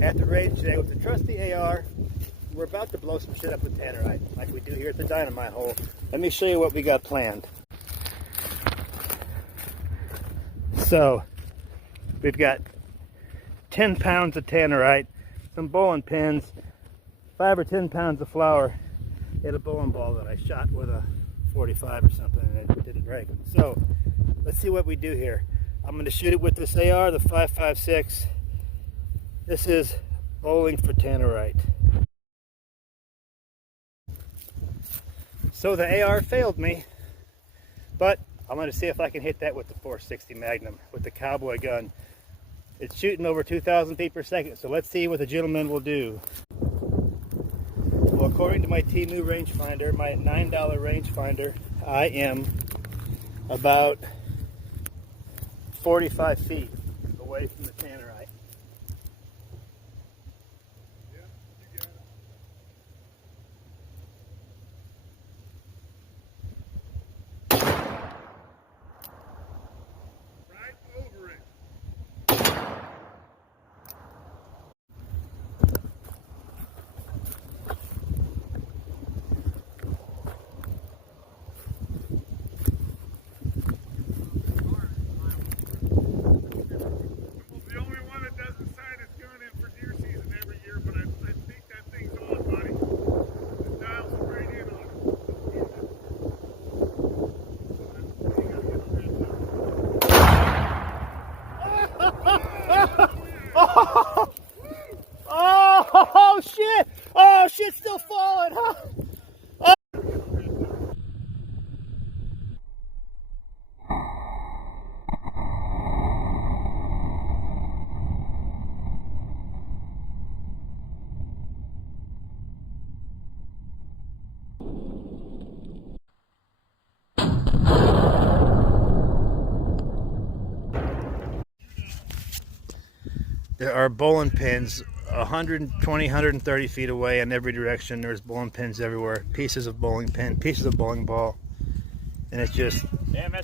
At the range today with the trusty AR. We're about to blow some shit up with Tannerite, like we do here at the dynamite hole. Let me show you what we got planned. So, we've got 10 pounds of Tannerite, some bowling pins, 5 or 10 pounds of flour, and a bowling ball that I shot with a 45 or something and it didn't break. So, let's see what we do here. I'm going to shoot it with this AR, the 5.56. This is bowling for Tannerite. So the AR failed me, but I'm going to see if I can hit that with the 460 Magnum, with the cowboy gun. It's shooting over 2,000 feet per second, so let's see what the gentleman will do. Well, according to my Temu rangefinder, my $9 rangefinder, I am about 45 feet away from the Tannerite. Oh shit! Oh shit! Still falling, huh? Oh. There are bowling pins 120, 130 feet away in every direction. There's bowling pins everywhere. Pieces of bowling pin, pieces of bowling ball. And it just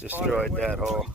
destroyed that hole.